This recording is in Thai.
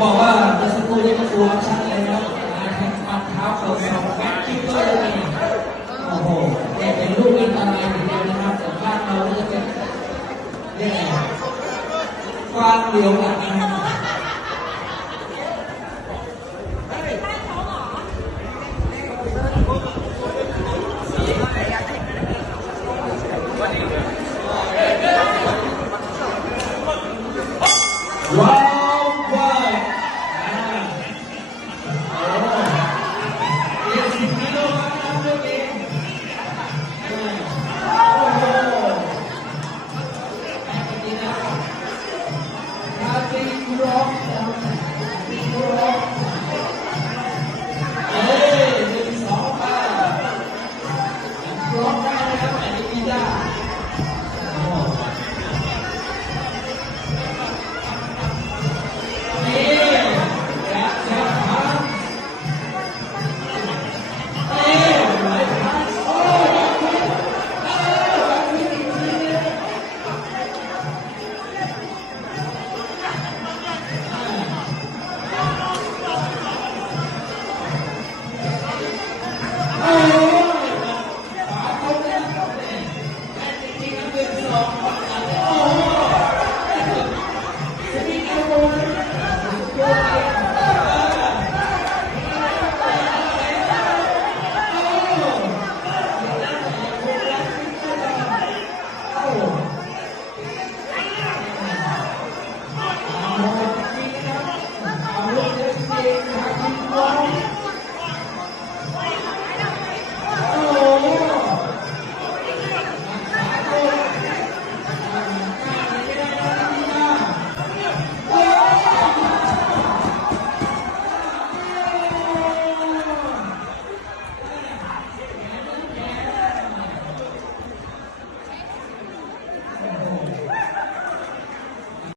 บอกว่าเมื่อสักครู่นี้มันดูชัดเลยนะปัดเท้าเข่าสองแบ็คคิปเปอร์เลยโอ้โหเนี่ยเป็นลูกอันตรายทีเดียวนะครับแต่บ้านเราเนี่ยเป็นเนี่ยกว้างเดียวกันนะครับว้าว